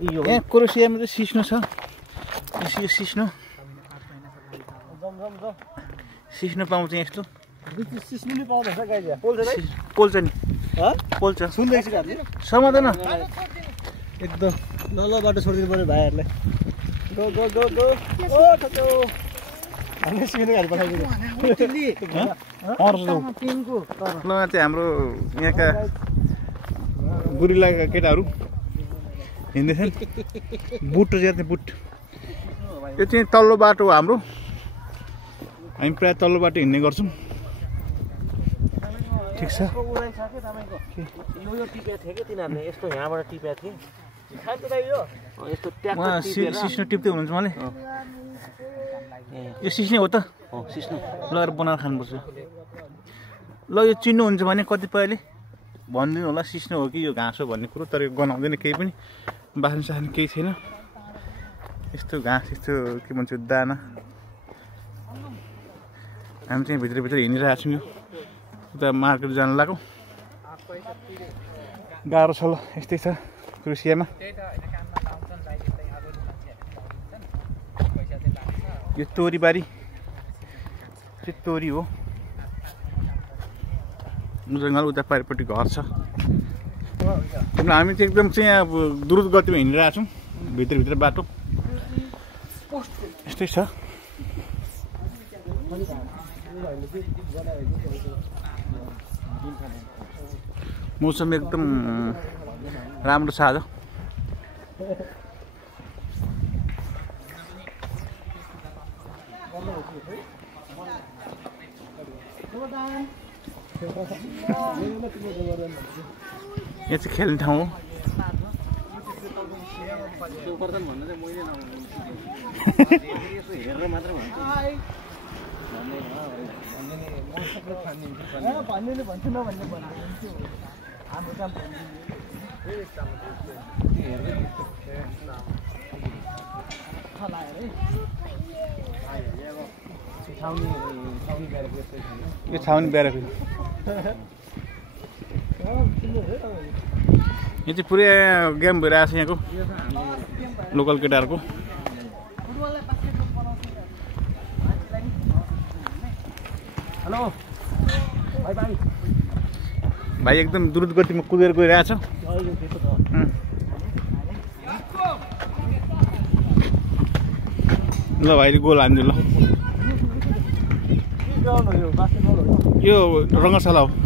यहाँ क्रोसियामा चाहिँ सिस्नो छ सिस्नो सिस्नो पाउँछ यस्तो सिस्नो नि पाउँछ गाइज पोल्छ नि पोल्छ सुन्दैछ गाडी समाउँदैन एकदम ल बाटो छोडिदिनु पर्यो भाइहरूलाई गो गो गो गो ओ ठक्यो हामी सिस्नो गाडी पठाइदिनु ल चाहिँ हाम्रो यहाँका गुरिलाका केटाहरू हिँड्दैछन् बुट चाहिँ बुट यो चाहिँ तल्लो बाटो हो हाम्रो हामी प्रायः तल्लो बाटो हिँड्ने गर्छौँ ठिक छ यो टिपेको थियो कि तिनीहरूले यस्तो यहाँबाट टिपेको थियो खान्छ त यो यस्तो उहाँ सिस्नो टिप्दै हुनुहुन्छ मलाई यो सिस्नै हो त सिस्नो लगेर बनाएर खानुपर्छ ल यो चिन्नुहुन्छ भने कतिपयले भनिदिनु होला सिस्नो हो कि यो घाँस हो भन्ने कुरो तर यो गनाउँदैन केही पनि बासन सासन केही छैन यस्तो घाँस यस्तो के भन्छ दाना हामी चाहिँ भित्र हिँडिरहेको छौँ यो उता मार्केट जानु लाग्यो गाह्रो छ ल यस्तै छ क्रोसियामा यो तोरीबारी चाहिँ तोरी हो जङ्गल उता पारिपट्टि घर छ हामी चाहिँ एकदम चाहिँ यहाँ द्रुत गतिमा हिँडिरहेको छौँ भित्र बाटो यस्तै छ मौसम एकदम राम्रो छ आज यहाँ चाहिँ खेल्ने ठाउँ हो यो छाउनी ब्यारेक यो चाहिँ पुरै गेम भइरहेको छ यहाँको लोकल केटाहरूको हेलो भाइ भाइ भाइ एकदम द्रुत गतिमा कुदेर गइरहेछ ल भाइले गोल हान्दियो ल यो रङ्गशाला हो